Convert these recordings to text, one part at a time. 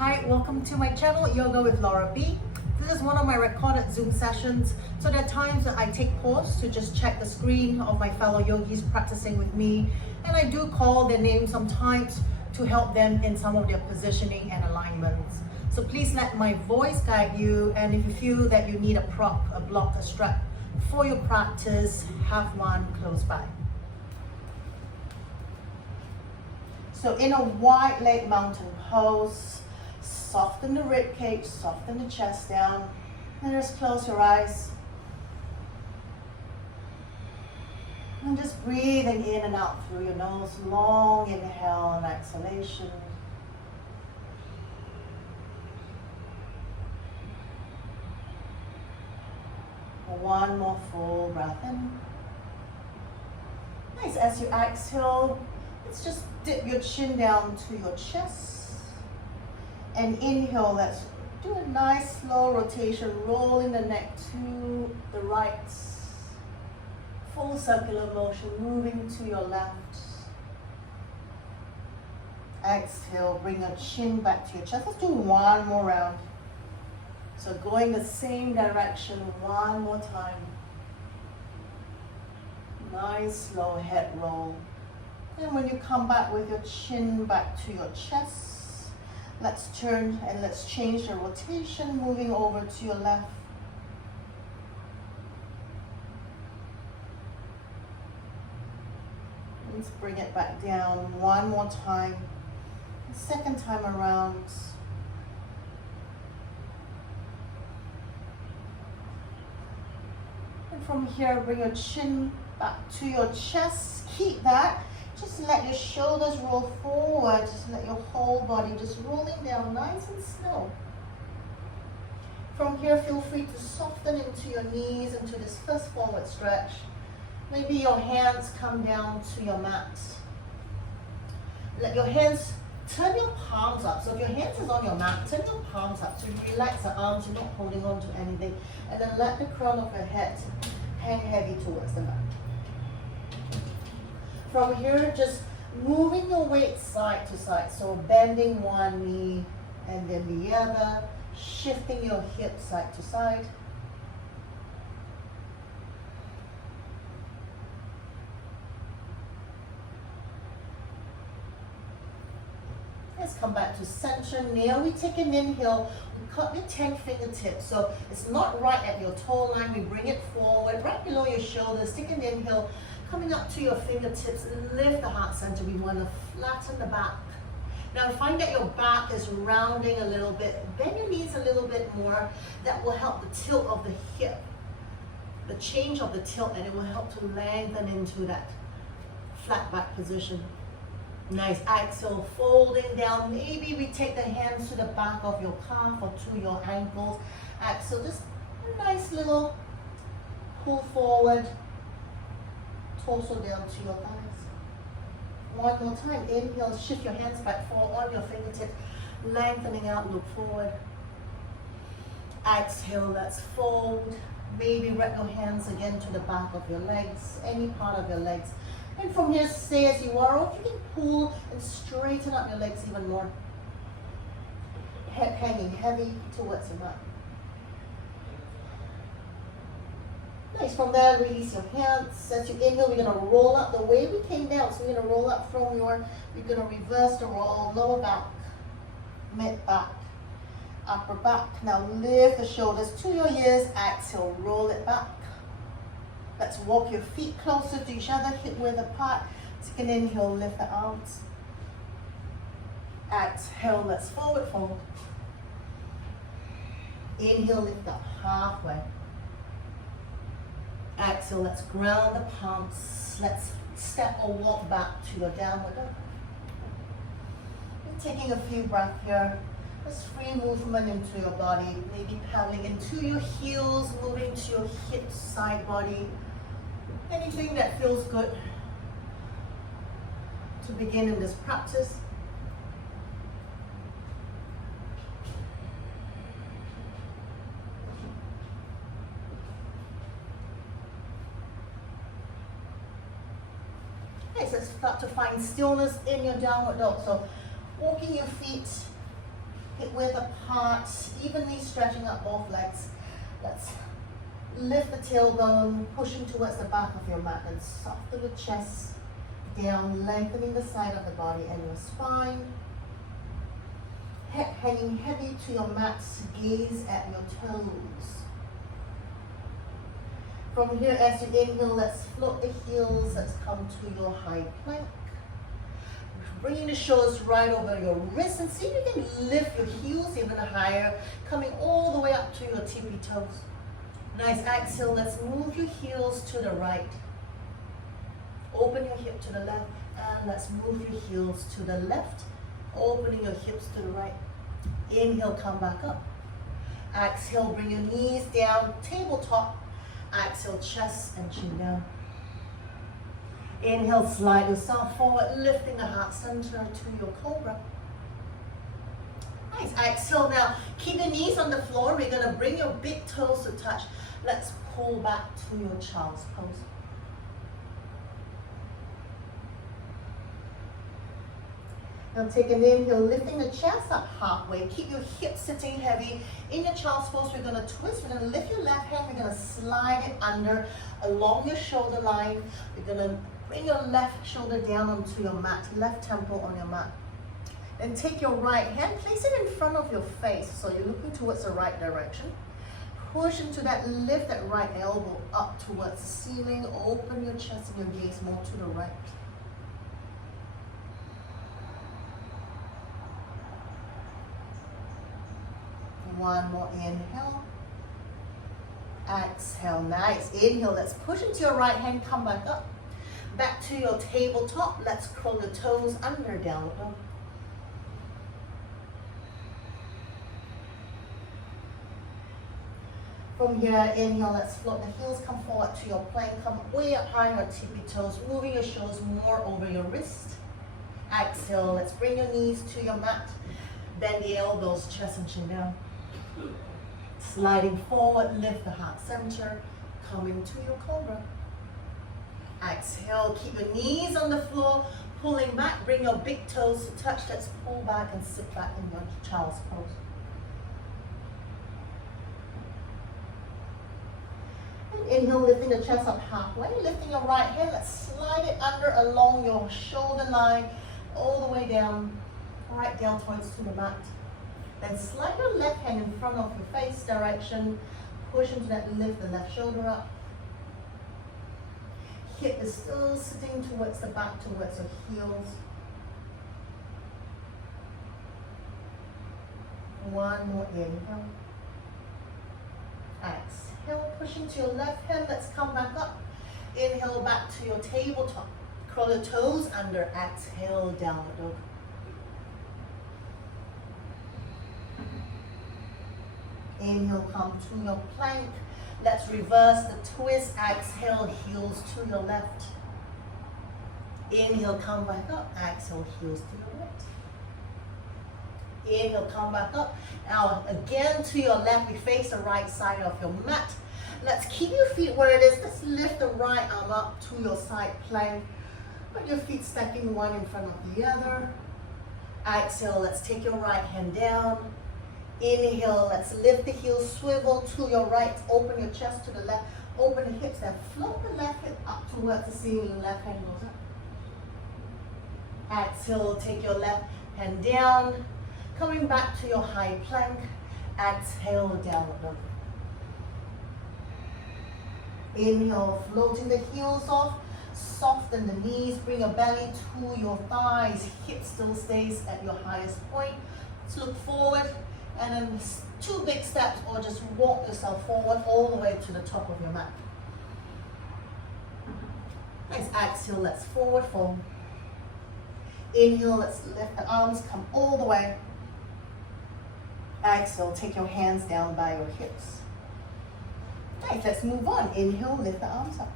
Hi, welcome to my channel, Yoga with Laura B. This is one of my recorded Zoom sessions. So there are times that I take pause to just check the screen of my fellow yogis practicing with me. And I do call their names sometimes to help them in some of their positioning and alignments. So please let my voice guide you. And if you feel that you need a prop, a block, a strap for your practice, have one close by. So in a wide leg mountain pose, soften the rib cage, soften the chest down, and just close your eyes. And just breathing in and out through your nose, long inhale and exhalation. One more full breath in. Nice, as you exhale, let's just dip your chin down to your chest. And inhale, let's do a nice slow rotation, rolling the neck to the right. Full circular motion, moving to your left. Exhale, bring your chin back to your chest. Let's do one more round. So going the same direction one more time. Nice slow head roll. And when you come back with your chin back to your chest, let's turn and let's change the rotation, moving over to your left. Let's bring it back down one more time. The second time around. And from here, bring your chin back to your chest. Keep that. Just let your shoulders roll forward. Just let your whole body just rolling down nice and slow. From here, feel free to soften into your knees, into this first forward stretch. Maybe your hands come down to your mat. Let your hands, turn your palms up. So if your hands is on your mat, turn your palms up. So you relax the arms, you're not holding on to anything. And then let the crown of your head hang heavy towards the mat. From here, just moving your weight side to side. So bending one knee and then the other, shifting your hips side to side. Let's come back to center. Now we take an inhale. We cut the 10 fingertips. So it's not right at your toe line. We bring it forward, right below your shoulders. Take an inhale. Coming up to your fingertips, lift the heart center. We want to flatten the back. Now find that your back is rounding a little bit. Bend your knees a little bit more. That will help the tilt of the hip, the change of the tilt, and it will help to lengthen into that flat back position. Nice. Exhale, folding down. Maybe we take the hands to the back of your calf or to your ankles. Exhale, just a nice little pull forward. Torso down to your thighs. One more time. Inhale, shift your hands back forward on your fingertips, lengthening out, look forward. Exhale, let's fold. Maybe wrap your hands again to the back of your legs, any part of your legs. And from here, stay as you are, or you can pull and straighten up your legs even more. Head hanging heavy towards your mat. Nice. From there, release your hands. As you inhale, we're going to roll up the way we came down. So we're going to roll up from we're going to reverse the roll, lower back, mid back, upper back. Now lift the shoulders to your ears. Exhale, roll it back. Let's walk your feet closer to each other, hip width apart. Take an inhale, lift the arms. Exhale, let's forward fold. Inhale, lift up halfway. Exhale, let's ground the palms. Let's step or walk back to your downward dog. Taking a few breaths here. Just free movement into your body. Maybe paddling into your heels, moving to your hips, side body. Anything that feels good to begin in this practice. Okay, so start to find stillness in your downward dog. So walking your feet hip hip width apart, evenly stretching up both legs. Let's lift the tailbone, pushing towards the back of your mat, and soften the chest down, lengthening the side of the body and your spine. Head hanging heavy to your mat, gaze at your toes. From here, as you inhale, let's float the heels, let's come to your high plank. Bringing the shoulders right over your wrists, and see if you can lift your heels even higher, coming all the way up to your tippy toes. Nice exhale, let's move your heels to the right. Open your hip to the left, and let's move your heels to the left, opening your hips to the right. Inhale, come back up. Exhale, bring your knees down, tabletop. Exhale, chest and chin down. Inhale, slide yourself forward, lifting the heart center to your cobra. Nice. Exhale now. Keep your knees on the floor. We're going to bring your big toes to touch. Let's pull back to your child's pose. Now take an inhale, lifting the chest up halfway. Keep your hips sitting heavy. In your child's pose, we're going to twist. We're going to lift your left hand. We're going to slide it under along your shoulder line. We're going to bring your left shoulder down onto your mat, left temple on your mat. Then take your right hand, place it in front of your face, so you're looking towards the right direction. Push into that, lift that right elbow up towards the ceiling. Open your chest and your gaze more to the right. One more inhale. Exhale, nice. Inhale, let's push into your right hand, come back up. Back to your tabletop. Let's curl the toes under, downward dog. From here, inhale, let's float the heels, come forward to your plank, come way up high on your tippy toes, moving your shoulders more over your wrist. Exhale, let's bring your knees to your mat. Bend the elbows, chest and chin down. Sliding forward, lift the heart center, coming to your cobra. Exhale, keep your knees on the floor, pulling back, bring your big toes to touch. Let's pull back and sit back in your child's pose. And inhale, lifting the chest up halfway, lifting your right hand, let's slide it under along your shoulder line, all the way down, right down towards to the mat. Then slide your left hand in front of your face direction, push into that, lift the left shoulder up. Hip is still sitting towards the back, towards your heels. One more inhale. Exhale, push into your left hand, let's come back up. Inhale, back to your tabletop. Curl the toes under, exhale, downward dog. Inhale, come to your plank. Let's reverse the twist. Exhale, heels to your left. Inhale, come back up. Exhale, heels to your right. Inhale, come back up. Now again to your left. We face the right side of your mat. Let's keep your feet where it is. Let's lift the right arm up to your side plank. Put your feet stacking one in front of the other. Exhale, let's take your right hand down. Inhale, let's lift the heels, swivel to your right, open your chest to the left, open the hips, then float the left hip up towards the ceiling, the left hand goes up. Exhale, take your left hand down, coming back to your high plank. Exhale, downward dog. Inhale, floating the heels off, soften the knees, bring your belly to your thighs, hip still stays at your highest point. Let's look forward. And then 2 big steps, or just walk yourself forward all the way to the top of your mat. Nice. Exhale, let's forward fold. Inhale, let's lift the arms, come all the way. Exhale, take your hands down by your hips. Nice, let's move on. Inhale, lift the arms up.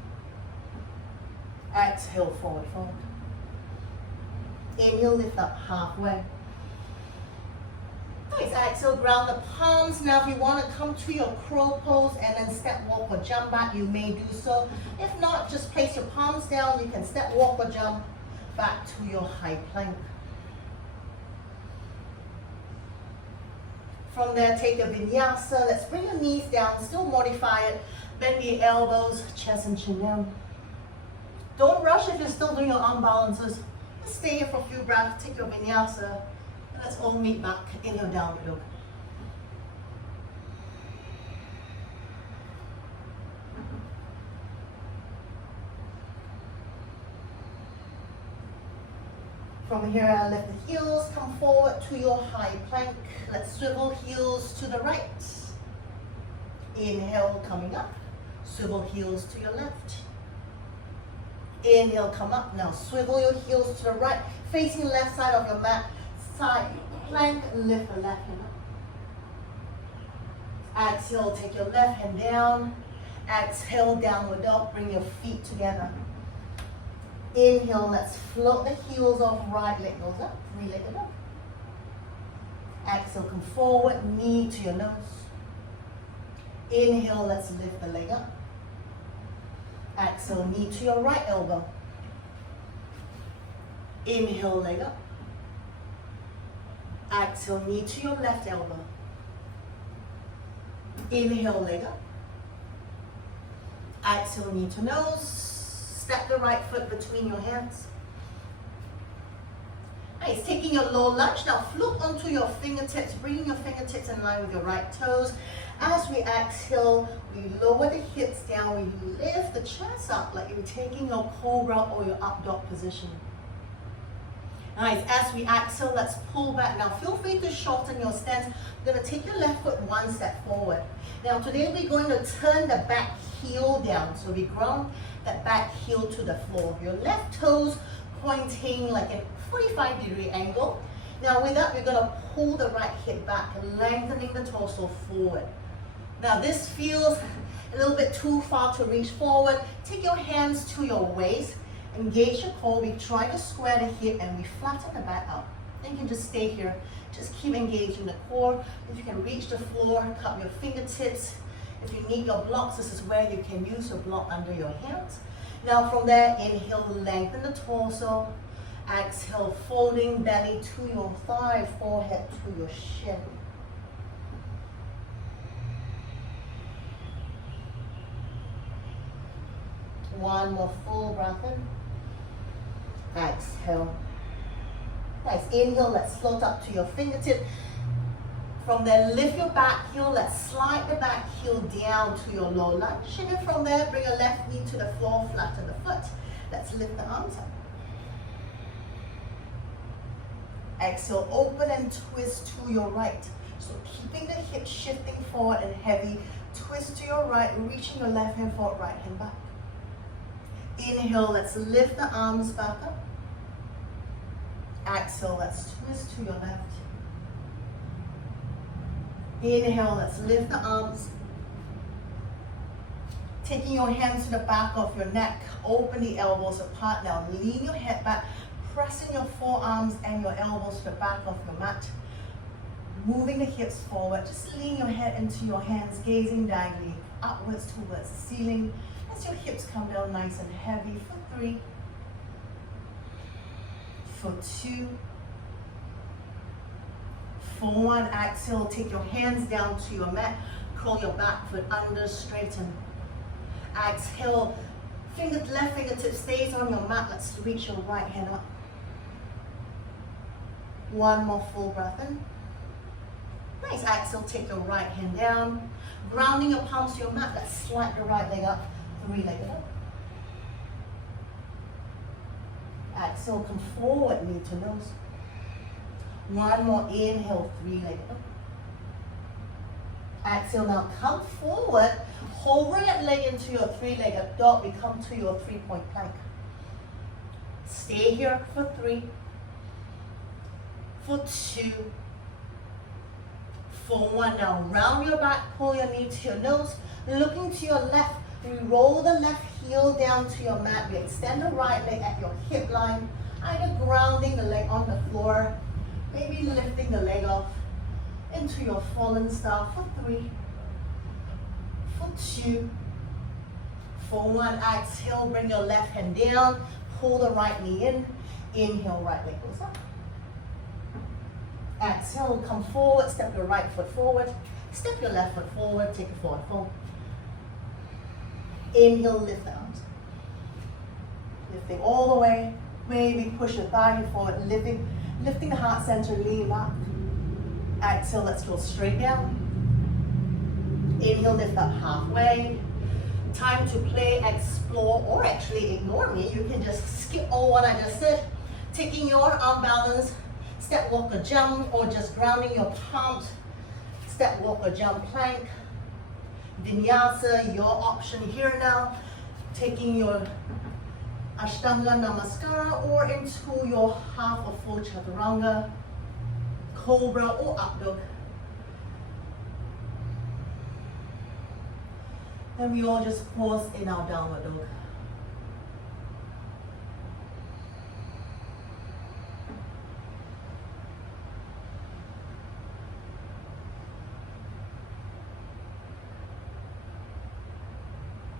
Exhale, forward fold. Inhale, lift up halfway. Nice. Exhale, ground the palms. Now if you want to come to your crow pose and then step, walk or jump back, you may do so. If not, just place your palms down. You can step, walk or jump back to your high plank. From there, take your vinyasa. Let's bring your knees down, still modify it. Bend the elbows, chest and chin down. Don't rush if you're still doing your arm balances. Just stay here for a few breaths, take your vinyasa, and let's all meet back in your downward dog. From here, I lift the heels, come forward to your high plank. Let's swivel heels to the right. Inhale, coming up. Swivel heels to your left. Inhale, come up. Now swivel your heels to the right, facing left side of your mat. Side plank, lift the left hand up. Exhale, take your left hand down. Exhale, downward dog, bring your feet together. Inhale, let's float the heels off, right leg goes up, three-legged up. Exhale, come forward, knee to your nose. Inhale, let's lift the leg up. Exhale, knee to your right elbow. Inhale, leg up. Exhale, knee to your left elbow. Inhale, leg up. Exhale, knee to nose. Step the right foot between your hands. Nice, taking your low lunge. Now float onto your fingertips, bringing your fingertips in line with your right toes. As we exhale, we lower the hips down, we lift the chest up like you're taking your cobra or your up dog position. Nice, as we exhale, let's pull back. Now feel free to shorten your stance. You're going to take your left foot one step forward. Now today we're going to turn the back heel down. So we ground that back heel to the floor. Your left toes pointing like a 45-degree angle. Now with that, we're going to pull the right hip back, lengthening the torso forward. Now this feels a little bit too far to reach forward. Take your hands to your waist, engage your core. We try to square the hip and we flatten the back out. Then you can just stay here. Just keep engaging the core. If you can reach the floor, cup your fingertips. If you need your blocks, this is where you can use your block under your hands. Now from there, inhale, lengthen the torso. Exhale, folding belly to your thigh, forehead to your shin. One more full breath in. Exhale. Nice. Inhale, let's float up to your fingertip. From there, lift your back heel. Let's slide the back heel down to your low lunge. And then from there, bring your left knee to the floor, flatten the foot. Let's lift the arms up. Exhale, open and twist to your right. So keeping the hips shifting forward and heavy. Twist to your right, reaching your left hand forward, right hand back. Inhale, let's lift the arms back up. Exhale, let's twist to your left. Inhale, let's lift the arms. Taking your hands to the back of your neck, open the elbows apart. Now lean your head back, pressing your forearms and your elbows to the back of your mat. Moving the hips forward, just lean your head into your hands, gazing diagonally upwards towards the ceiling. As your hips come down nice and heavy for 3, for 2, for 1. Exhale, take your hands down to your mat, curl your back foot under, straighten. Exhale, left fingertip stays on your mat. Let's reach your right hand up. One more full breath in. Nice. Exhale, take your right hand down. Grounding your palms to your mat. Let's slide the right leg up. 3-legged up. Exhale, come forward, knee to nose. One more inhale, 3-legged up. Exhale, now come forward, hover that leg into your 3-legged dog. We come to your 3-point plank. Stay here for 3, for 2, for 1. Now round your back, pull your knee to your nose, looking to your left. We roll the left heel down to your mat. We extend the right leg at your hip line, either grounding the leg on the floor, maybe lifting the leg off into your fallen star for 3, for 2, for 1. Exhale, bring your left hand down, pull the right knee in. Inhale, right leg goes up. Exhale, come forward, step your right foot forward, step your left foot forward, take a forward fold. Inhale, lift the arms. Lifting all the way, maybe push your thigh forward, lifting the heart center, lean back. Exhale, let's go straight down. Inhale, lift up halfway. Time to play, explore, or actually ignore me. You can just skip all what I just said. Taking your arm balance, step, walk, or jump, or just grounding your palms. Step, walk, or jump plank. Vinyasa, your option here now. Taking your Ashtanga Namaskara or into your half or full Chaturanga, Cobra or Up Dog. And we all just pause in our Downward Dog.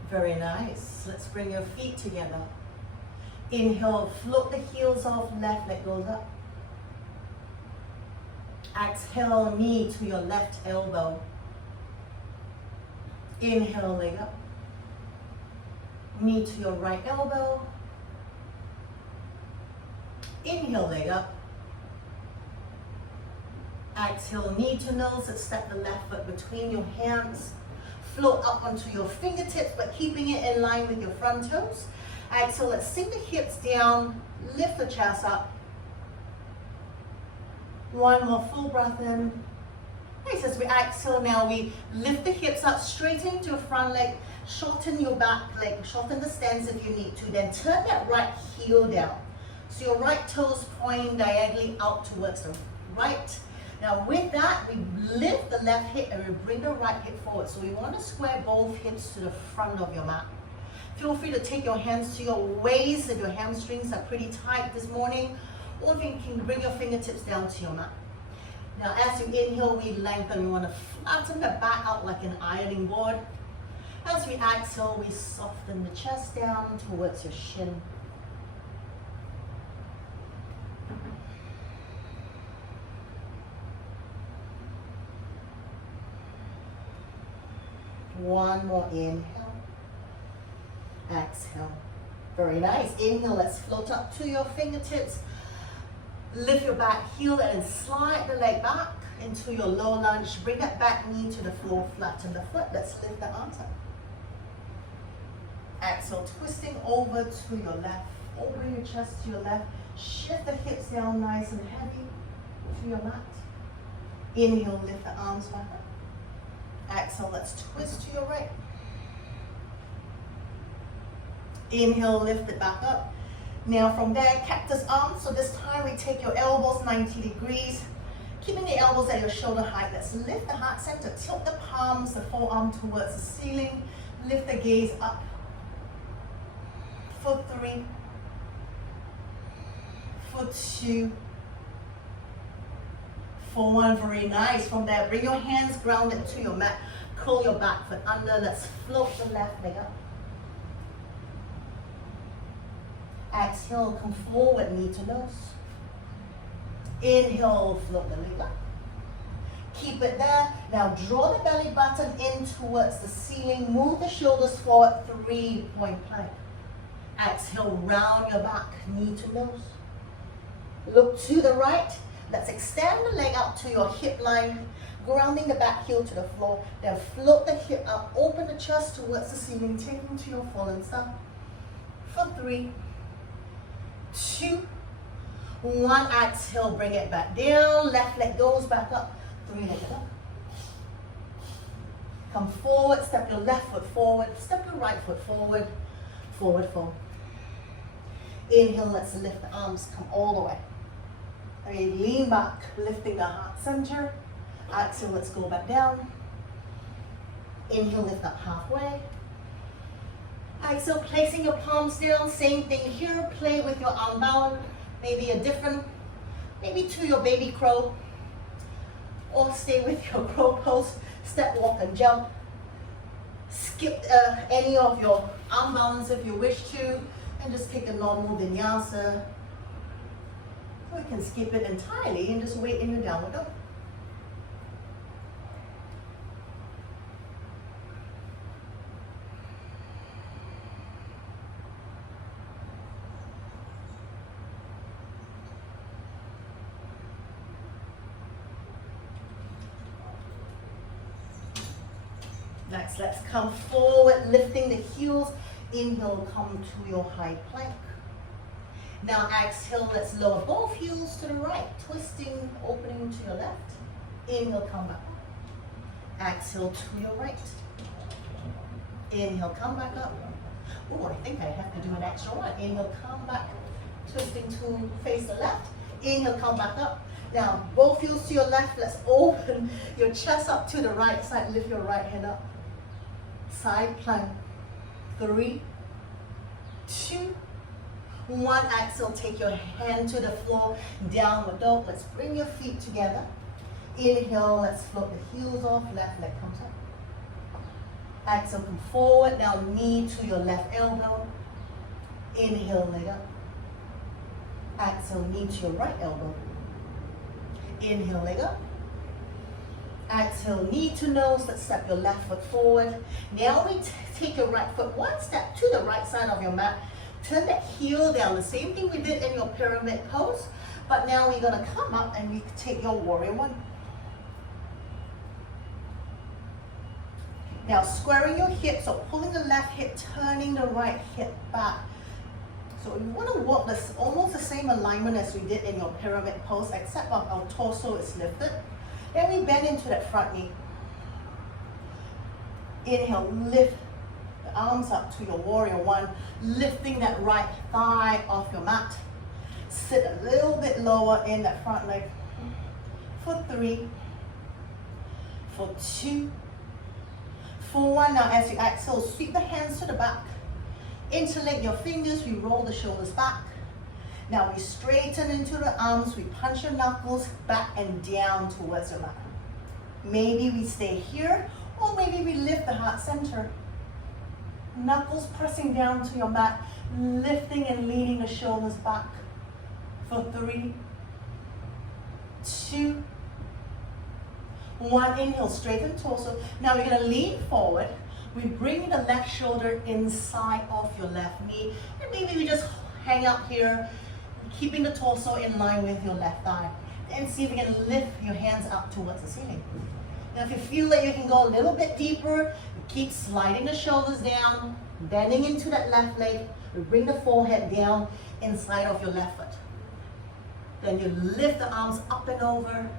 Very nice. Let's bring your feet together. Inhale, float the heels off, left leg goes up. Exhale, knee to your left elbow. Inhale, leg up. Knee to your right elbow. Inhale, leg up. Exhale, knee to nose, and step the left foot between your hands. Float up onto your fingertips, but keeping it in line with your front toes. Exhale, let's sink the hips down, lift the chest up. One more full breath in. Nice, as we exhale now, we lift the hips up, straighten into your front leg, shorten your back leg, shorten the stance if you need to, then turn that right heel down. So your right toes point diagonally out towards the right. Now with that, we lift the left hip and we bring the right hip forward. So we want to square both hips to the front of your mat. Feel free to take your hands to your waist if your hamstrings are pretty tight this morning, or if you can bring your fingertips down to your mat. Now as you inhale, we lengthen. We want to flatten the back out like an ironing board. As we exhale, we soften the chest down towards your shin. One more inhale. Exhale. Very nice. Inhale, let's float up to your fingertips. Lift your back heel and slide the leg back into your low lunge. Bring that back knee to the floor, flatten the foot. Let's lift the arms up. Exhale, twisting over to your left. Over your chest to your left. Shift the hips down nice and heavy to your mat. Inhale, lift the arms back up. Exhale, let's twist to your right. Inhale, lift it back up. Now from there, cactus arms. So this time we take your elbows 90 degrees. Keeping the elbows at your shoulder height. Let's lift the heart center. Tilt the palms, the forearm towards the ceiling. Lift the gaze up. For 3. For 2. For 1, very nice. From there, bring your hands grounded to your mat. Curl your back foot under. Let's float the left leg up. Exhale, come forward, knee to nose. Inhale, float the leg up. Keep it there. Now draw the belly button in towards the ceiling. Move the shoulders forward, 3-point plank. Exhale, round your back, knee to nose. Look to the right. Let's extend the leg out to your hip line, grounding the back heel to the floor. Then float the hip up, open the chest towards the ceiling, taking to your fallen side. For 3, 2, 1. Exhale, bring it back down. Left leg goes back up. 3 legs up. Come forward, step your left foot forward, step your right foot forward, forward fold. Inhale, let's lift the arms, come all the way. Okay, lean back, lifting the heart center. Exhale, let's go back down. Inhale, lift up halfway. Exhale, placing your palms down. Same thing here. Play with your arm bound. Maybe a different, maybe to your baby crow. Or stay with your crow pose. Step, walk, and jump. Skip any of your arm balance if you wish to. And just take a normal vinyasa. We can skip it entirely and just wait in your downward dog. Next, let's come forward, lifting the heels. Inhale, come to your high plank. Now exhale, let's lower both heels to the right, twisting, opening to your left. Inhale, come back up. Exhale to your right. Inhale, come back up. Oh, I think I have to do an extra one. Inhale, come back, twisting to face the left. Inhale, come back up. Now, both heels to your left, let's open your chest up to the right side, lift your right hand up. Side plank. 3, 2, 1. Exhale, take your hand to the floor, downward dog. Let's bring your feet together. Inhale, let's float the heels off, left leg comes up. Exhale, come forward, now knee to your left elbow. Inhale, leg up. Exhale, knee to your right elbow. Inhale, leg up. Exhale, knee to nose. Let's step your left foot forward. Now we take your right foot one step to the right side of your mat. Turn that heel down. The same thing we did in your pyramid pose. But now we're going to come up and we take your warrior one. Now squaring your hips, so pulling the left hip, turning the right hip back. So you want to work this almost the same alignment as we did in your pyramid pose, except our torso is lifted. Then we bend into that front knee. Inhale, lift the arms up to your warrior one, lifting that right thigh off your mat. Sit a little bit lower in that front leg. For 3, for 2, for 1. Now as you exhale, sweep the hands to the back. Interlake your fingers, we roll the shoulders back. Now we straighten into the arms, we punch your knuckles back and down towards your mat. Maybe we stay here, or maybe we lift the heart center. Knuckles pressing down to your mat, lifting and leaning the shoulders back. For 3, 2, 1. Inhale, straighten torso. Now we're going to lean forward. We bring the left shoulder inside of your left knee, and maybe we just hang out here, keeping the torso in line with your left thigh. And see if you can lift your hands up towards the ceiling. Now if you feel that you can go a little bit deeper, keep sliding the shoulders down, bending into that left leg. We bring the forehead down inside of your left foot. Then you lift the arms up and over.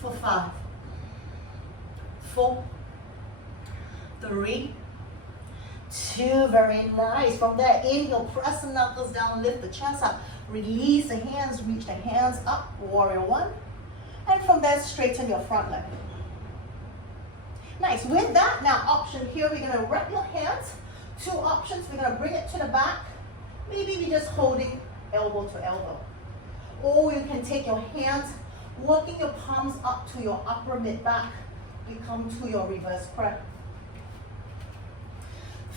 For 5, 4, 3, 2, very nice. From there, inhale, press the knuckles down, lift the chest up, release the hands, reach the hands up, warrior one. And from there, straighten your front leg. Nice. With that, now option here, we're going to wrap your hands. 2 options. We're going to bring it to the back. Maybe we're just holding elbow to elbow. Or you can take your hands, working your palms up to your upper mid back. We come to your reverse prayer.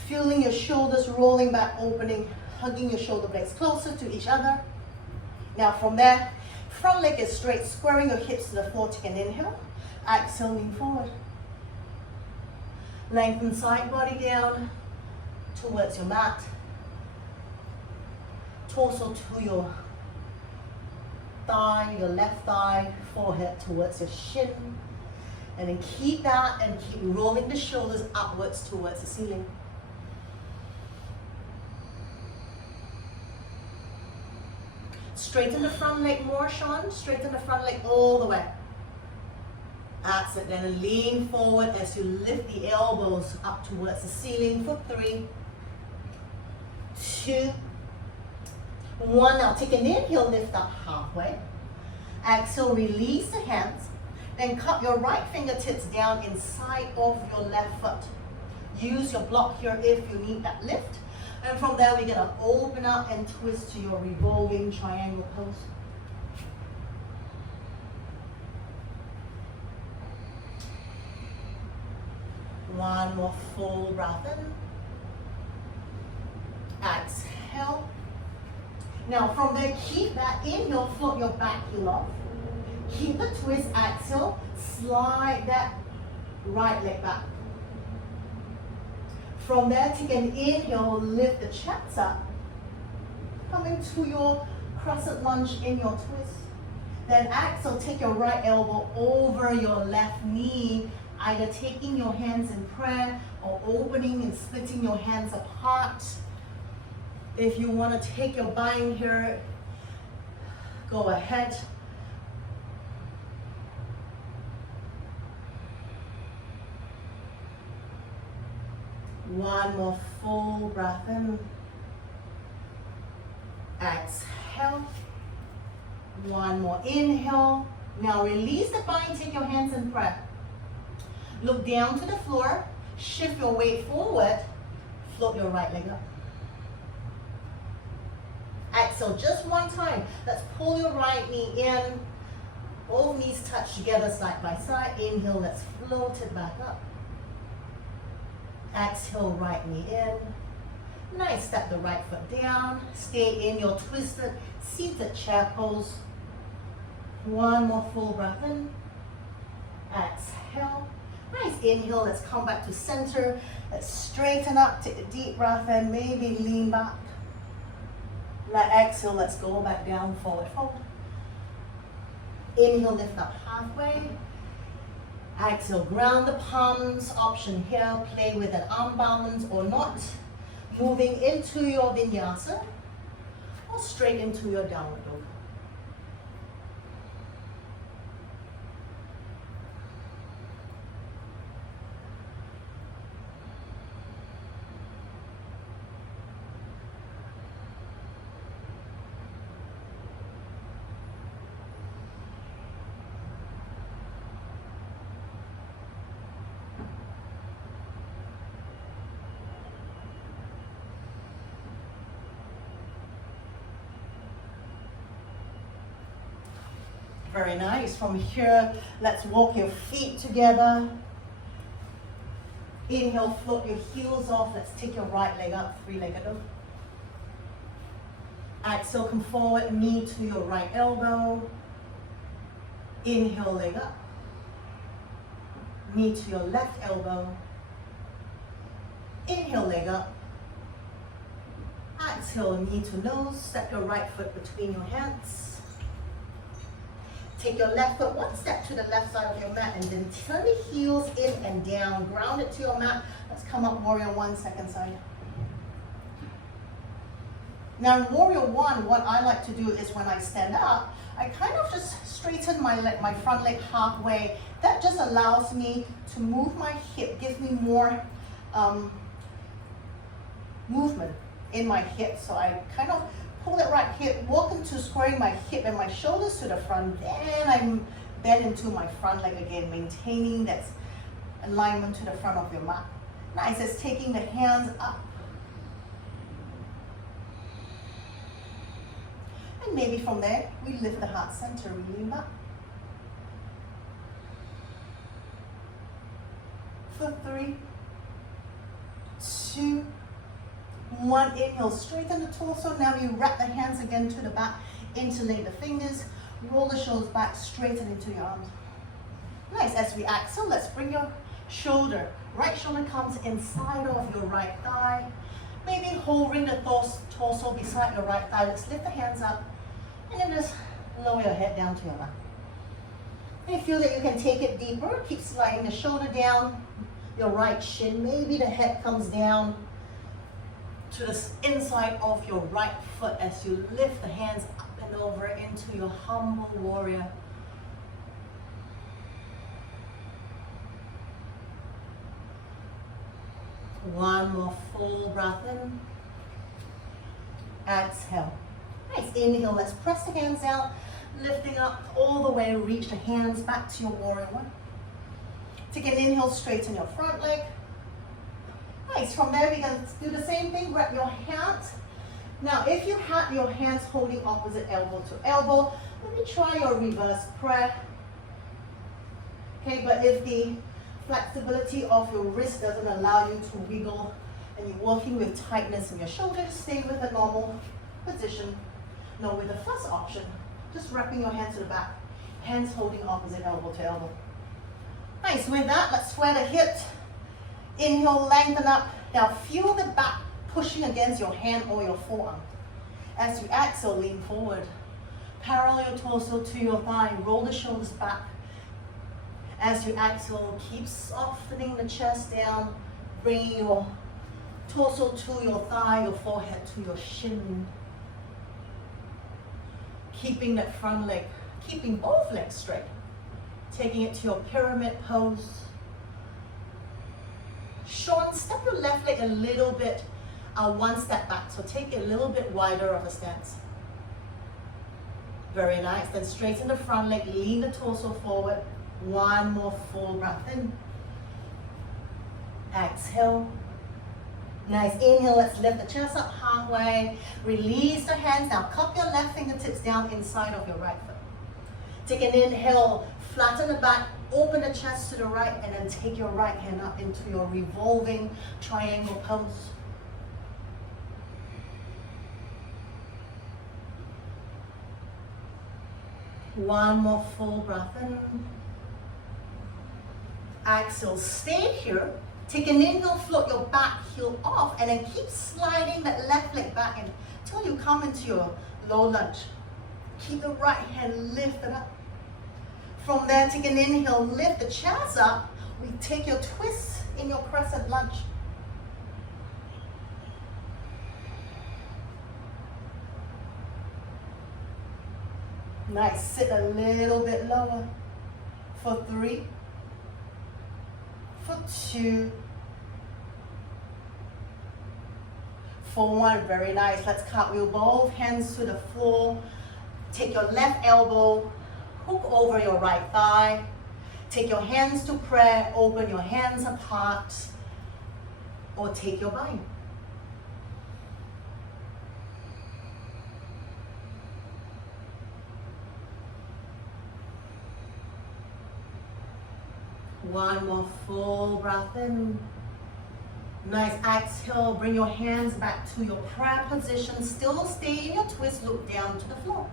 Feeling your shoulders rolling back, opening, hugging your shoulder blades closer to each other. Now from there, front leg is straight, squaring your hips to the floor. Take an inhale. Exhale, lean forward. Lengthen side body down towards your mat. Torso to your thigh, your left thigh, forehead towards your shin. And then keep that and keep rolling the shoulders upwards towards the ceiling. Straighten the front leg more, Sean. Straighten the front leg all the way. That's it. Then lean forward as you lift the elbows up towards the ceiling for 3, 2, 1. Now take an inhale, lift up halfway. Exhale, release the hands. Then cup your right fingertips down inside of your left foot. Use your block here if you need that lift. And from there, we're going to open up and twist to your revolving triangle pose. One more full breath in. Exhale. Now from there, keep that inhale, float your back heel off. Keep the twist, exhale, slide that right leg back. From there, take an inhale, lift the chest up. Coming to your crescent lunge in your twist. Then exhale, take your right elbow over your left knee, either taking your hands in prayer or opening and splitting your hands apart. If you want to take your bind here, go ahead. One more full breath in. Exhale. One more inhale. Now release the bind, take your hands in prayer. Look down to the floor, shift your weight forward, float your right leg up. Exhale just one time. Let's pull your right knee in. Both knees touch together side by side. Inhale, let's float it back up. Exhale, right knee in. Nice, step the right foot down. Stay in your twisted seated chair pose. One more full breath in. Exhale. Nice inhale, let's come back to center. Let's straighten up, take a deep breath in, maybe lean back. Let exhale, let's go back down, forward fold. Inhale, lift up halfway. Exhale, ground the palms. Option here, play with an arm balance or not. Moving into your vinyasa or straight into your downward dog. Very nice. From here, let's walk your feet together. Inhale, float your heels off. Let's take your right leg up, three-legged dog. Exhale, come forward, knee to your right elbow. Inhale, leg up. Knee to your left elbow. Inhale, leg up. Exhale, knee to nose. Step your right foot between your hands. Take your left foot one step to the left side of your mat and then turn the heels in and down. Ground it to your mat. Let's come up, warrior one, second side. Now in warrior one, what I like to do is when I stand up, I kind of just straighten my leg, my front leg halfway. That just allows me to move my hip, gives me more movement in my hip. So I kind of pull that right hip, walk into squaring my hip and my shoulders to the front. Then I bend into my front leg again, maintaining that alignment to the front of your mat. Nice, it's taking the hands up. And maybe from there, we lift the heart center, we lean back. For 3, 2, 1, inhale, straighten the torso. Now you wrap the hands again to the back, interlace the fingers, roll the shoulders back, straighten into your arms. Nice, as we exhale, let's bring your shoulder. Right shoulder comes inside of your right thigh. Maybe hovering the torso beside your right thigh. Let's lift the hands up and then just lower your head down to your lap. And you feel that you can take it deeper, keep sliding the shoulder down, your right shin, maybe the head comes down to the inside of your right foot as you lift the hands up and over into your humble warrior. One more full breath in. Exhale. Nice. Inhale, let's press the hands out, lifting up all the way, reach the hands back to your warrior one. Take an inhale, straighten your front leg. Nice. From there, we can do the same thing. Grab your hands. Now, if you have your hands holding opposite elbow to elbow, let me try your reverse prayer. Okay, but if the flexibility of your wrist doesn't allow you to wiggle and you're working with tightness in your shoulders, stay with a normal position. Now with the first option, just wrapping your hands to the back, hands holding opposite elbow to elbow. Nice, with that, let's square the hips. Inhale, lengthen up. Now feel the back pushing against your hand or your forearm. As you exhale, lean forward. Parallel your torso to your thigh, roll the shoulders back. As you exhale, keep softening the chest down, bringing your torso to your thigh, your forehead to your shin. Keeping that front leg, keeping both legs straight. Taking it to your pyramid pose. Sean, step your left leg a little bit, one step back. So take it a little bit wider of a stance. Very nice. Then straighten the front leg, lean the torso forward. One more full breath in. Exhale. Nice. Inhale, let's lift the chest up halfway. Release the hands. Now cup your left fingertips down inside of your right foot. Take an inhale, flatten the back, open the chest to the right, and then take your right hand up into your revolving triangle pose. One more full breath in. Exhale, stay here. Take an inhale, float your back heel off, and then keep sliding that left leg back until you come into your low lunge. Keep the right hand lifted up. From there, take an inhale, lift the chest up. We take your twist in your crescent lunge. Nice, sit a little bit lower. For 3, for 2, for 1, very nice. Let's cartwheel both hands to the floor. Take your left elbow, hook over your right thigh. Take your hands to prayer, open your hands apart, or take your bind. One more full breath in. Nice, exhale, bring your hands back to your prayer position. Still stay in your twist, look down to the floor.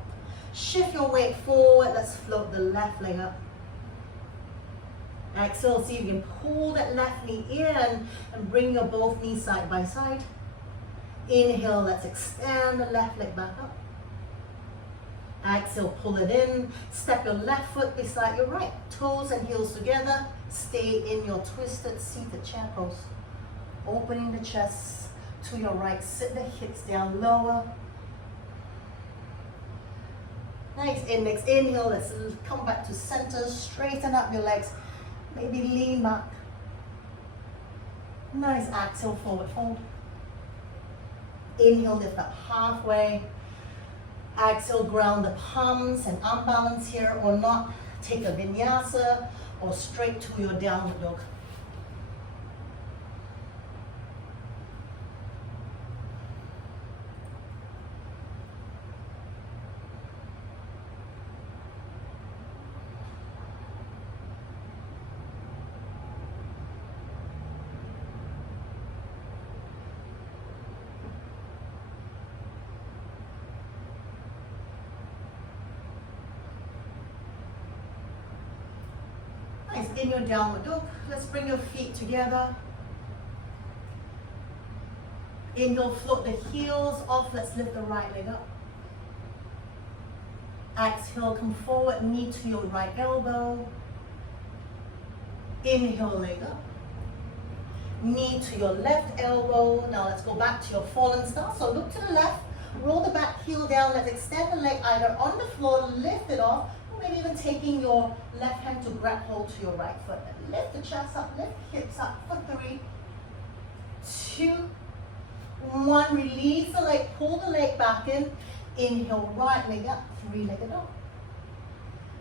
Shift your weight forward, let's float the left leg up. Exhale, see if you can pull that left knee in and bring your both knees side by side. Inhale, let's extend the left leg back up. Exhale, pull it in. Step your left foot beside your right. Toes and heels together. Stay in your twisted seated chair pose. Opening the chest to your right. Sit the hips down lower. Nice. Next inhale, let's come back to center. Straighten up your legs. Maybe lean back. Nice. Exhale, forward fold. Inhale, lift up halfway. Exhale, ground the palms and unbalance here or not. Take a vinyasa or straight to your downward dog. In your downward dog, let's bring your feet together. Inhale, float the heels off. Let's lift the right leg up. Exhale, come forward, knee to your right elbow. Inhale, leg up. Knee to your left elbow. Now let's go back to your fallen stance. So look to the left, roll the back heel down. Let's extend the leg either on the floor, lift it off, maybe even taking your left hand to grab hold to your right foot. Lift the chest up, lift hips up for 3, 2, 1. Release the leg, pull the leg back in. Inhale, right leg up, 3-legged dog.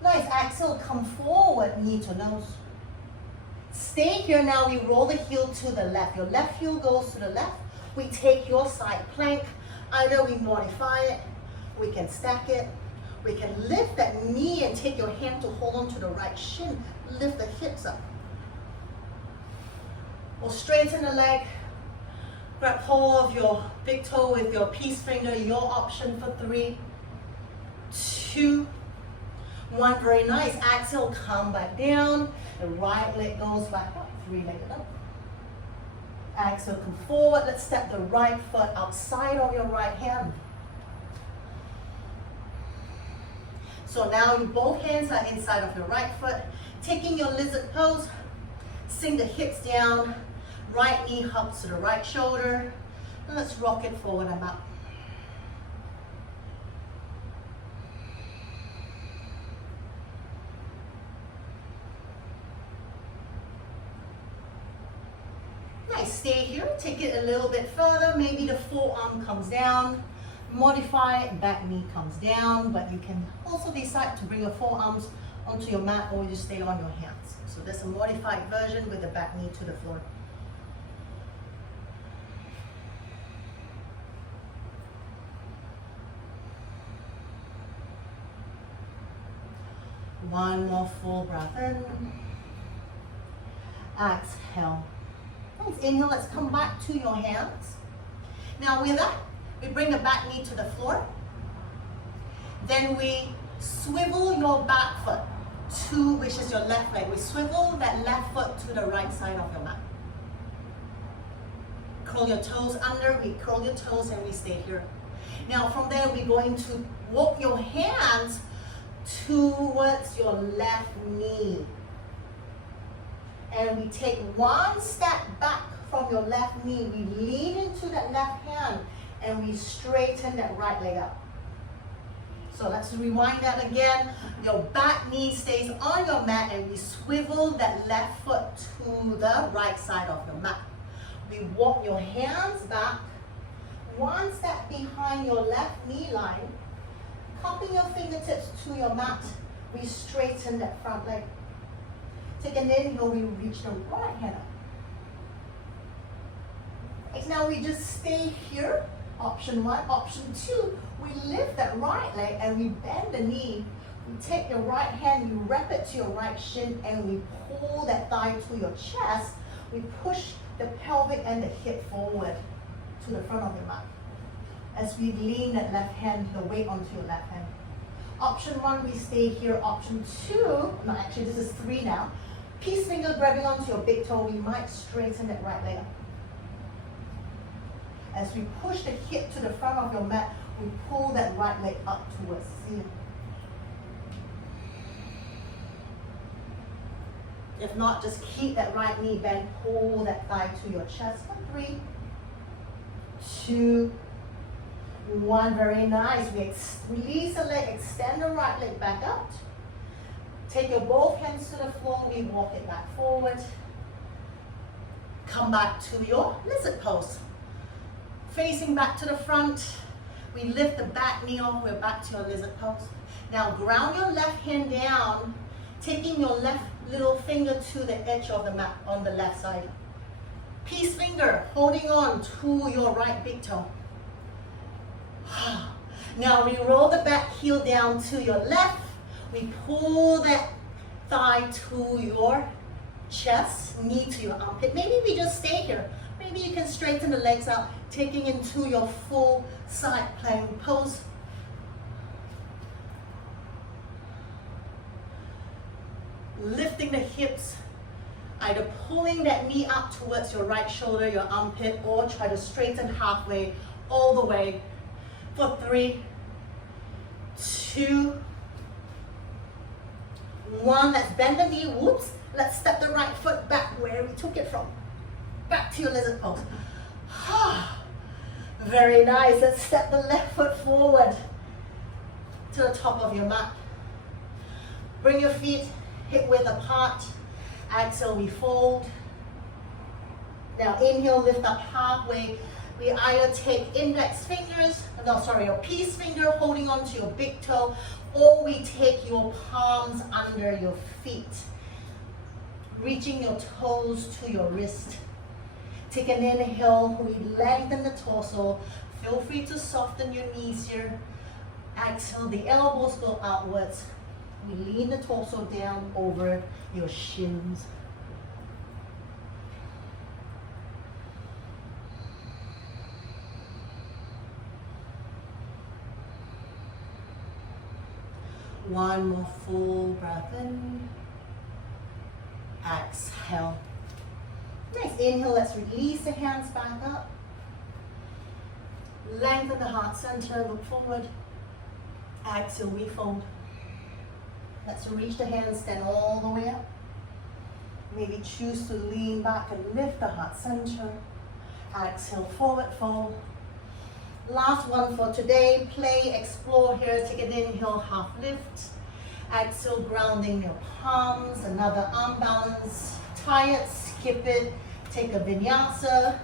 Nice, exhale, come forward, knee to nose. Stay here now, we roll the heel to the left. Your left heel goes to the left. We take your side plank. Either we modify it, we can stack it. We can lift that knee and take your hand to hold on to the right shin. Lift the hips up. Or straighten the leg. Grab hold of your big toe with your peace finger, your option for 3, 2, 1. Very nice. Exhale, come back down. The right leg goes back up. 3-legged up. Exhale, come forward. Let's step the right foot outside of your right hand. So now both hands are inside of your right foot. Taking your lizard pose, sink the hips down, right knee hugs to the right shoulder. And let's rock it forward and up. Nice, stay here, take it a little bit further. Maybe the forearm comes down. Modify it, back knee comes down, but you can also decide to bring your forearms onto your mat or you stay on your hands. So there's a modified version with the back knee to the floor. One more full breath in. Exhale. Nice. Inhale, let's come back to your hands. Now with that, we bring the back knee to the floor. Then we swivel your back foot to, which is your left leg. We swivel that left foot to the right side of your mat. Curl your toes under, we curl your toes and we stay here. Now from there, we're going to walk your hands towards your left knee. And we take one step back from your left knee. We lean into that left hand and we straighten that right leg up. So let's rewind that again. Your back knee stays on your mat and we swivel that left foot to the right side of your mat. We walk your hands back, one step behind your left knee line, cupping your fingertips to your mat. We straighten that front leg. Take an inhale, we reach the right hand up. Right, now we just stay here. Option 1. Option 2, we lift that right leg and we bend the knee. We take your right hand, we wrap it to your right shin and we pull that thigh to your chest. We push the pelvic and the hip forward to the front of your mat. As we lean that left hand, the weight onto your left hand. Option 1, we stay here. Option 2, no, actually this is 3 now. Peace finger grabbing onto your big toe, we might straighten that right leg up. As we push the hip to the front of your mat, we pull that right leg up towards the ceiling. If not, just keep that right knee bent, pull that thigh to your chest for 3, 2, 1. Very nice. We release the leg, extend the right leg back out. Take your both hands to the floor, we walk it back forward. Come back to your lizard pose. Facing back to the front, we lift the back knee off, we're back to your lizard pose. Now ground your left hand down, taking your left little finger to the edge of the mat on the left side. Peace finger holding on to your right big toe. Now we roll the back heel down to your left, we pull that thigh to your chest, knee to your armpit. Maybe we just stay here. Maybe you can straighten the legs out, taking into your full side plank pose. Lifting the hips, either pulling that knee up towards your right shoulder, your armpit, or try to straighten halfway, all the way. For 3, 2, 1. Let's bend the knee. Whoops. Let's step the right foot back where we took it from. Back to your lizard pose. Very nice. Let's step the left foot forward to the top of your mat. Bring your feet hip width apart. Exhale, we fold. Now inhale, lift up halfway. We either take your peace finger holding onto your big toe, or we take your palms under your feet, reaching your toes to your wrist. Take an inhale, we lengthen the torso. Feel free to soften your knees here. Exhale, the elbows go outwards. We lean the torso down over your shins. One more full breath in. Exhale. Next inhale, let's release the hands back up. Lengthen the heart center, look forward. Exhale, we fold. Let's reach the hands, stand all the way up. Maybe choose to lean back and lift the heart center. Exhale, forward fold. Last one for today, play, explore here. Take an inhale, half lift. Exhale, grounding your palms. Another arm balance. Tired, skip it. Take a vinyasa.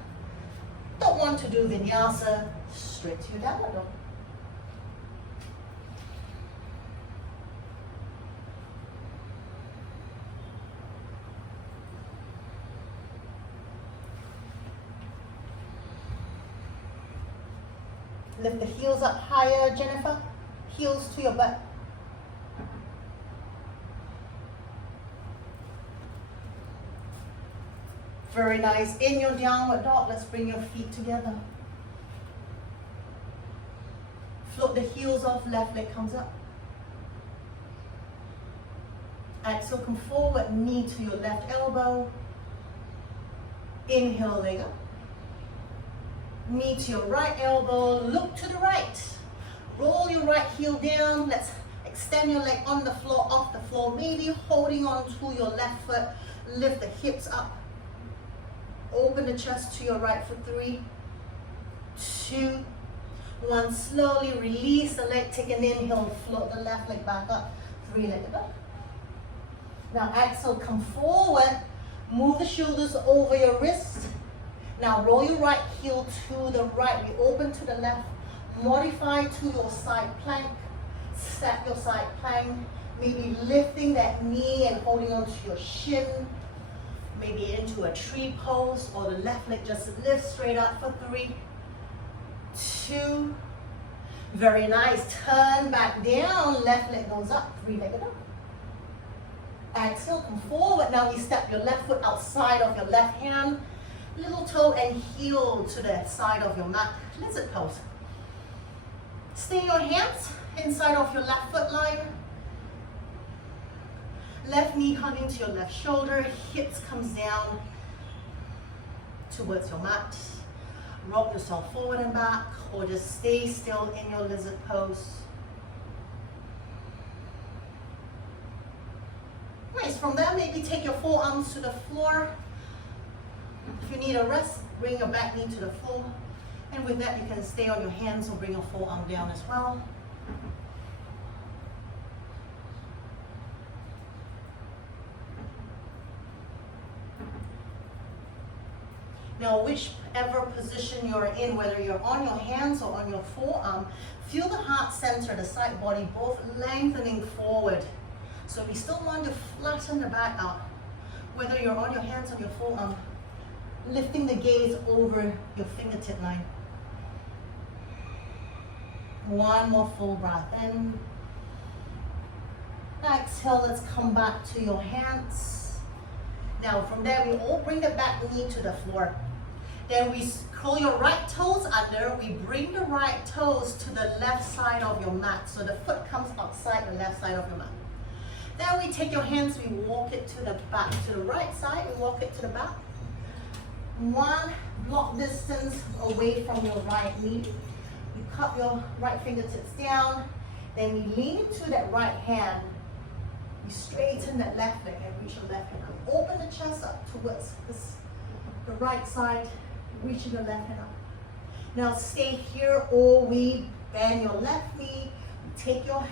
Don't want to do vinyasa, straight to your downward dog. Lift the heels up higher, Jennifer. Heels to your butt. Very nice. In your downward dog, let's bring your feet together. Float the heels off, left leg comes up. Exhale, come forward, knee to your left elbow. Inhale, leg up. Knee to your right elbow, look to the right. Roll your right heel down. Let's extend your leg on the floor, off the floor, maybe holding on to your left foot. Lift the hips up. Open the chest to your right for 3, 2, 1. Slowly release the leg. Take an inhale, float the left leg back up. 3-legged dog. Now exhale, come forward. Move the shoulders over your wrist. Now roll your right heel to the right. We open to the left. Modify to your side plank. Step your side plank. Maybe lifting that knee and holding on to your shin. Maybe into a tree pose, or the left leg just lifts straight up for 3, 2. Very nice. Turn back down. Left leg goes up. 3-legged dog. Exhale, come forward. Now we step your left foot outside of your left hand. Little toe and heel to the side of your mat. Lizard pose. Stay your hands inside of your left foot line. Left knee hugging to your left shoulder. Hips comes down towards your mat. Rock yourself forward and back, or just stay still in your lizard pose. Nice. From there, maybe take your forearms to the floor. If you need a rest, bring your back knee to the floor. And with that, you can stay on your hands or bring your forearm down as well. Now, whichever position you're in, whether you're on your hands or on your forearm, feel the heart center, the side body, both lengthening forward. So we still want to flatten the back out. Whether you're on your hands or your forearm, lifting the gaze over your fingertip line. One more full breath in. Exhale, let's come back to your hands. Now from there, we all bring the back knee to the floor. Then we curl your right toes under. We bring the right toes to the left side of your mat. So the foot comes outside the left side of your mat. Then we take your hands, we walk it to the back, to the right side, we walk it to the back. 1 block distance away from your right knee. You cup your right fingertips down. Then we lean into that right hand. You straighten that left leg and reach your left hand up. Open the chest up towards the right side, reaching the left hand up. Now stay here, or we bend your left knee. Take your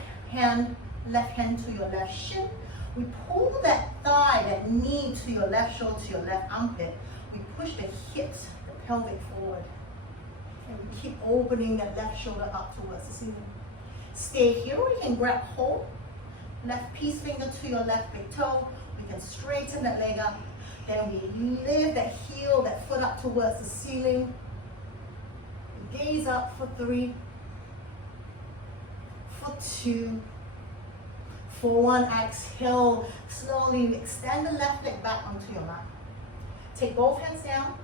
left hand to your left shin. We pull that thigh, that knee to your left shoulder, to your left armpit. We push the hips, the pelvic forward. And we keep opening that left shoulder up towards the ceiling. Stay here, we can grab hold. Left peace finger to your left big toe. We can straighten that leg up. Then we lift that heel, that foot up towards the ceiling. Gaze up for 3, for 2, for 1. Exhale, slowly extend the left leg back onto your mat. Take both hands down,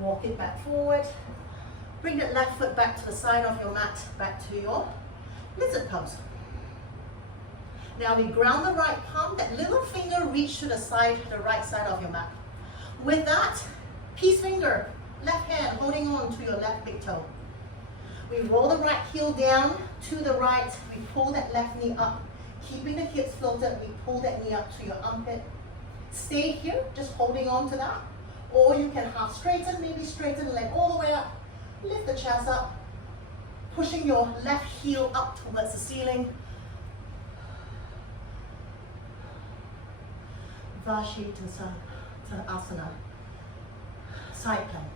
walk it back forward. Bring that left foot back to the side of your mat, back to your lizard pose. Now we ground the right palm, that little finger reach to the side, the right side of your mat. With that, peace finger, left hand holding on to your left big toe. We roll the right heel down to the right, we pull that left knee up. Keeping the hips floated, we pull that knee up to your armpit. Stay here, just holding on to that. Or you can half straighten, maybe straighten the leg all the way up. Lift the chest up, pushing your left heel up towards the ceiling. Asana, side plank,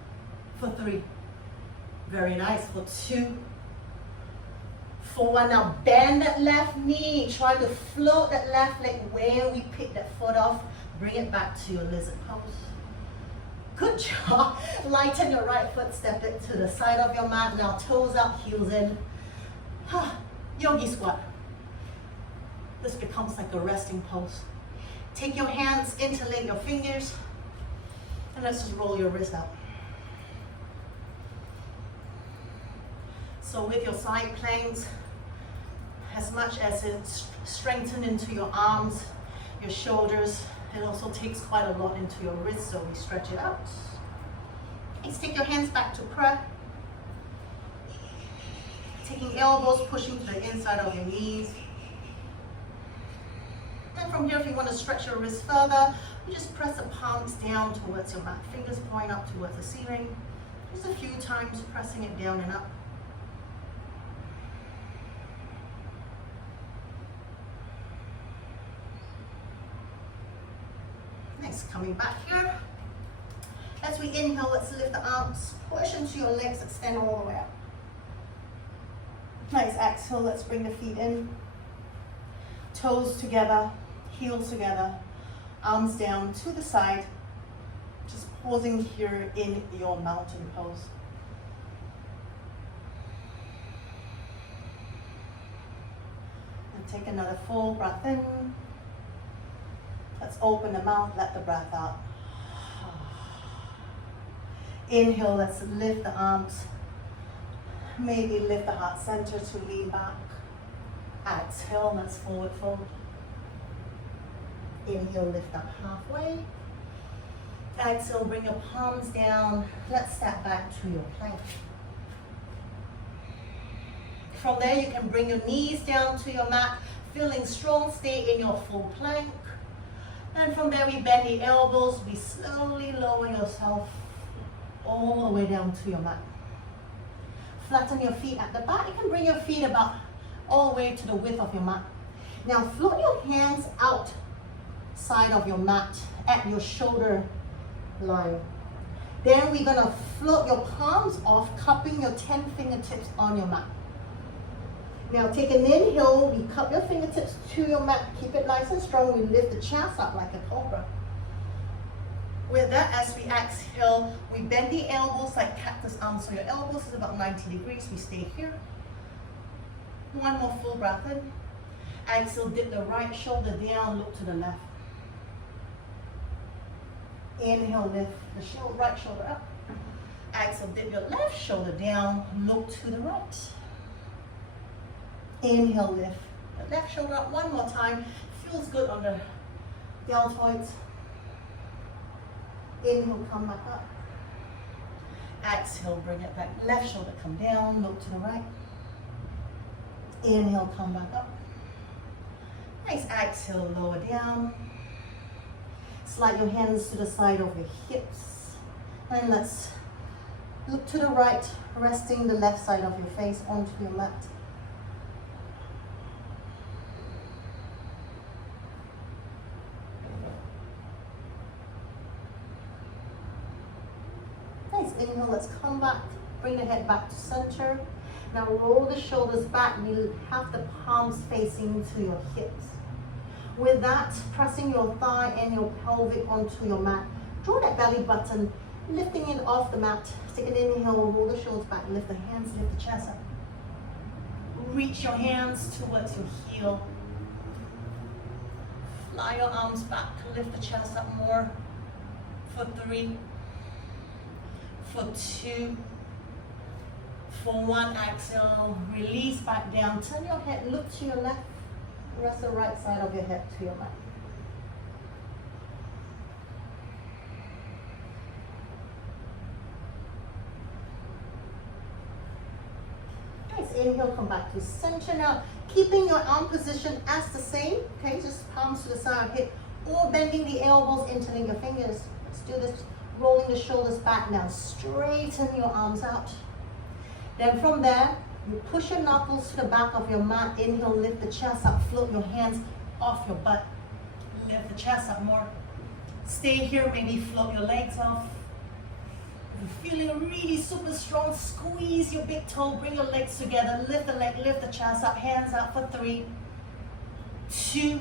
for 3. Very nice, for 2. For 1, now bend that left knee, try to float that left leg where we pick that foot off, bring it back to your lizard pose. Good job, lighten your right foot, step it to the side of your mat, now toes up, heels in. Yogi squat. This becomes like a resting pose. Take your hands, interlink your fingers, and let's just roll your wrist out. So with your side planks, as much as it strengthens into your arms, your shoulders, it also takes quite a lot into your wrists, so we stretch it out. Let's take your hands back to prayer. Taking elbows, pushing to the inside of your knees. And from here, if you want to stretch your wrist further, you just press the palms down towards your mat. Fingers point up towards the ceiling. Just a few times, pressing it down and up. Nice, coming back here. As we inhale, let's lift the arms, push into your legs, extend all the way up. Nice, exhale, let's bring the feet in. Toes together, heels together, arms down to the side. Just pausing here in your mountain pose. And take another full breath in. Let's open the mouth, let the breath out. Inhale, let's lift the arms. Maybe lift the heart center to lean back. Exhale, let's forward fold. Inhale, lift up halfway. Exhale, bring your palms down. Let's step back to your plank. From there, you can bring your knees down to your mat. Feeling strong, stay in your full plank. And from there, we bend the elbows. We slowly lower yourself all the way down to your mat. Flatten your feet at the back. You can bring your feet about all the way to the width of your mat. Now float your hands outside of your mat at your shoulder line. Then we're gonna float your palms off, cupping your 10 fingertips on your mat. Now take an inhale, we cup your fingertips to your mat, keep it nice and strong. We lift the chest up like a cobra. With that, as we exhale, we bend the elbows like cactus arms. So your elbows is about 90 degrees. We stay here. One more full breath in. Exhale, dip the right shoulder down, look to the left. Inhale, lift the right shoulder up. Exhale, dip your left shoulder down, look to the right. Inhale, lift the left shoulder up one more time. Feels good on the deltoids. Inhale, come back up. Exhale, bring it back. Left shoulder come down, look to the right. Inhale, come back up. Nice, exhale, lower down. Slide your hands to the side of your hips. And let's look to the right, resting the left side of your face onto your mat. Inhale, let's come back, bring the head back to center. Now roll the shoulders back, you have the palms facing to your hips. With that, pressing your thigh and your pelvic onto your mat. Draw that belly button, lifting it off the mat. Take an inhale, roll the shoulders back, lift the hands, lift the chest up. Reach your hands towards your heel. Fly your arms back, lift the chest up more. For 3. For 2, for 1, exhale, release back down. Turn your head, look to your left. Rest the right side of your head to your mat. Nice, inhale, come back to center now. Keeping your arm position as the same, okay, just palms to the side of hip, or bending the elbows, interlink your fingers. Let's do this, rolling the shoulders back now. Straighten your arms out. Then from there, you push your knuckles to the back of your mat. Inhale, lift the chest up, float your hands off your butt. Lift the chest up more. Stay here, maybe float your legs off. If you're feeling really super strong, squeeze your big toe, bring your legs together, lift the leg, lift the chest up, hands up for 3, 2,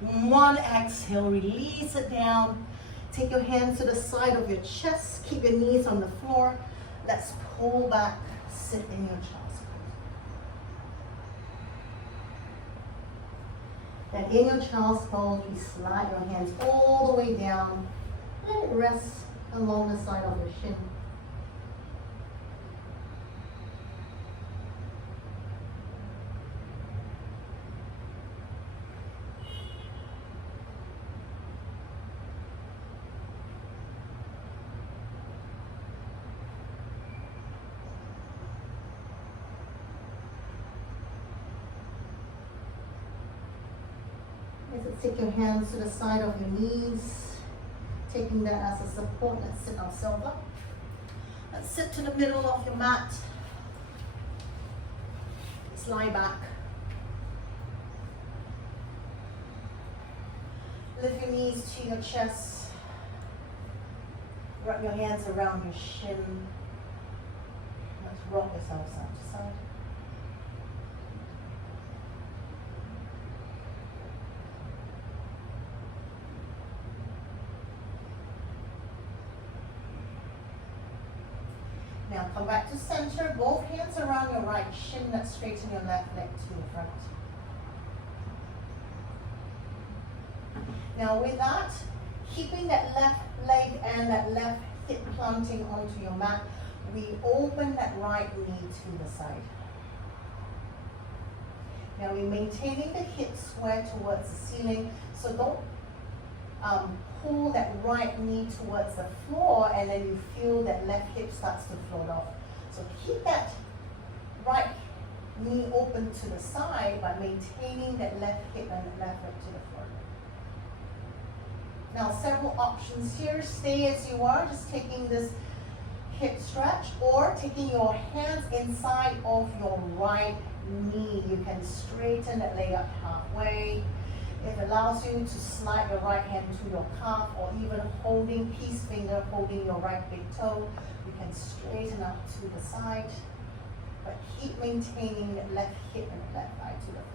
1. Exhale, release it down. Take your hands to the side of your chest, keep your knees on the floor. Let's pull back, sit in your child's pose. Then in your child's pose, we slide your hands all the way down. Let it rest along the side of your shin. Take your hands to the side of your knees, taking that as a support. Let's sit ourselves up. Let's sit to the middle of your mat. Slide back. Lift your knees to your chest. Wrap your hands around your shin. Let's rock yourself side to side. Now come back to center, both hands around your right shin. Let's straighten your left leg to the front. Now with that, keeping that left leg and that left hip planting onto your mat, we open that right knee to the side. Now we're maintaining the hip square towards the ceiling, so don't pull that right knee towards the floor and then you feel that left hip starts to float off. So keep that right knee open to the side but maintaining that left hip and the left leg to the floor. Now several options here. Stay as you are, just taking this hip stretch, or taking your hands inside of your right knee. You can straighten that leg up halfway. It allows you to slide your right hand to your calf, or even holding peace finger, holding your right big toe. You can straighten up to the side, but keep maintaining the left hip and left thigh to the floor.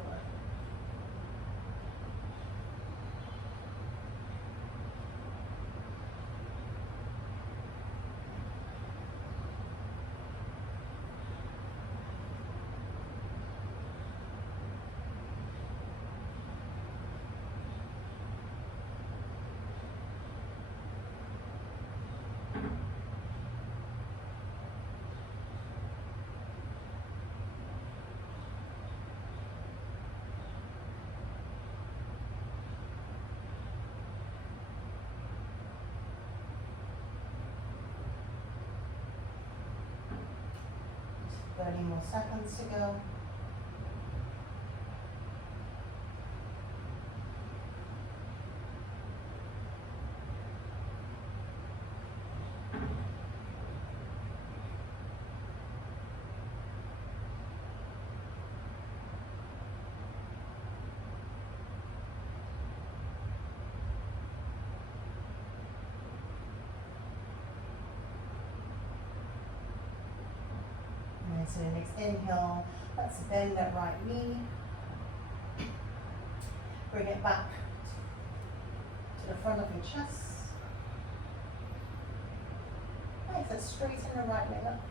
Just 30 more seconds to go. So the next inhale, let's bend that right knee. Bring it back to the front of your chest. Nice, let's straighten the right leg up.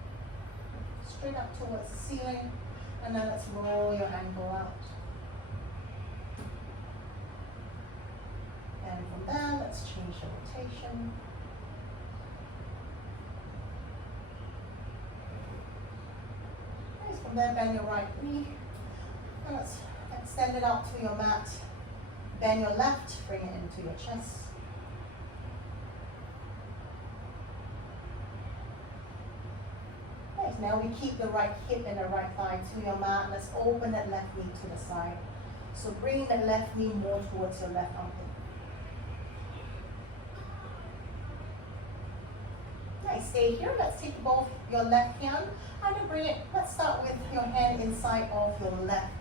Straight up towards the ceiling. And then let's roll your ankle out. And from there, let's change the rotation. From there, bend your right knee, and let's Extend it out to your mat. Bend your left, bring it into your chest. Right, now we keep the right hip and the right thigh to your mat. Let's open that left knee to the side. So bring that left knee more towards your left armpit. Nice, stay here. Let's take both your left hand and bring it. Let's start with your hand inside of your left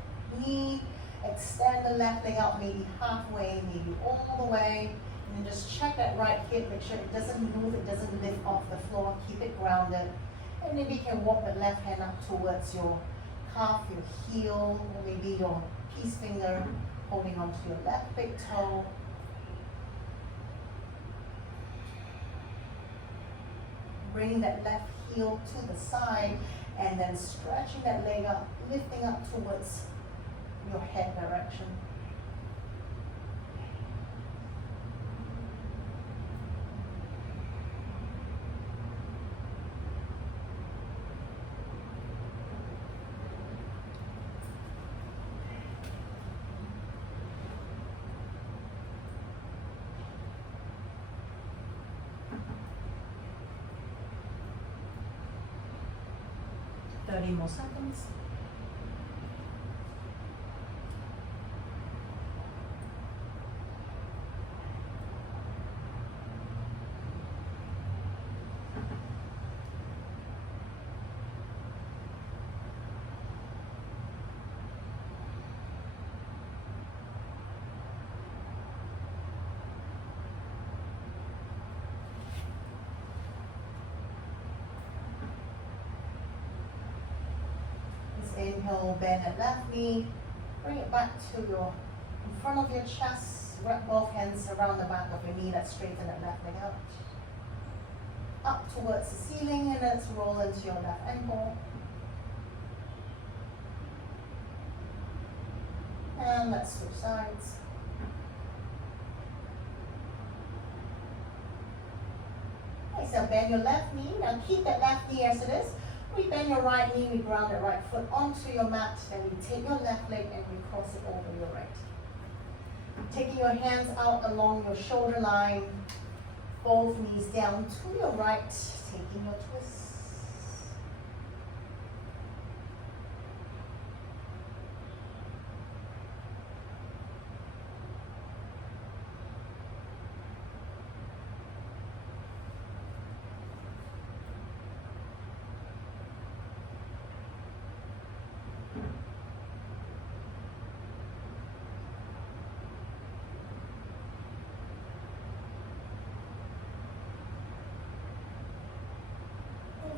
knee. Extend the left leg out maybe halfway, maybe all the way. And then just check that right hip, make sure it doesn't move, it doesn't lift off the floor, keep it grounded. And maybe you can walk the left hand up towards your calf, your heel, or maybe your peace finger holding onto your left big toe. Bring that left heel to the side and then stretching that leg up, lifting up towards your head direction. More seconds. Inhale, bend that left knee, bring it back to your, in front of your chest, wrap both hands around the back of your knee, let's straighten that left leg out. Up towards the ceiling and let's roll into your left ankle. And let's switch sides. Okay, so bend your left knee, now keep that left knee as it is. We bend your right knee, we ground the right foot onto your mat, then we take your left leg and we cross it over your right. Taking your hands out along your shoulder line, both knees down to your right, taking your twist.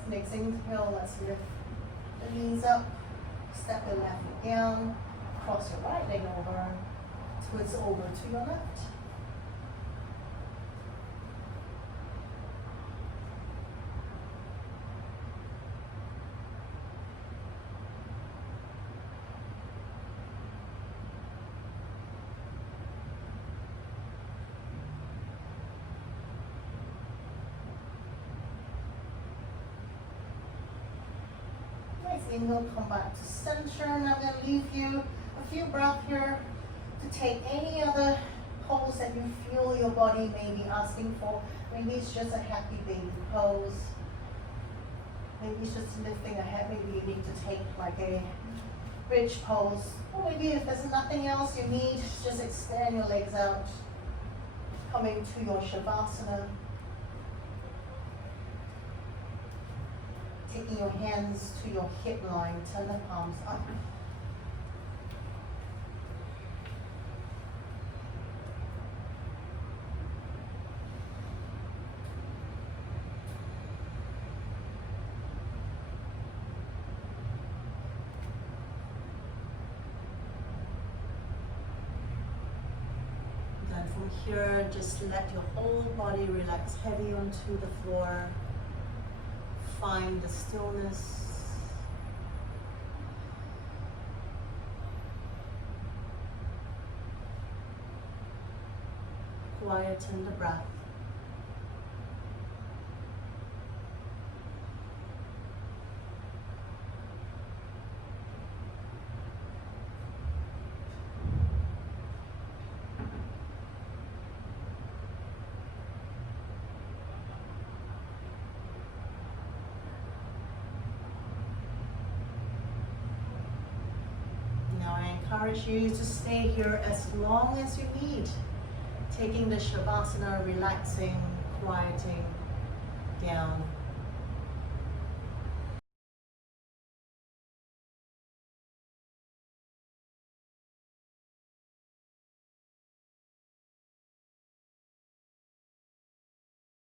Next inhale, let's lift the knees up, step your left foot down, cross your right leg over, twist over to your left. Inhale, come back to center. And I'm going to leave you a few breaths here to take any other pose that you feel your body may be asking for. Maybe it's just a happy baby pose. Maybe it's just lifting a head. Maybe you need to take like a bridge pose. Or maybe if there's nothing else you need, just extend your legs out. Coming to your Shavasana. Taking your hands to your hip line, turn the palms up. Then from here, just let your whole body relax heavy onto the floor. Find the stillness. Quieten the breath. encourage you to stay here as long as you need. Taking the Shavasana, relaxing, quieting down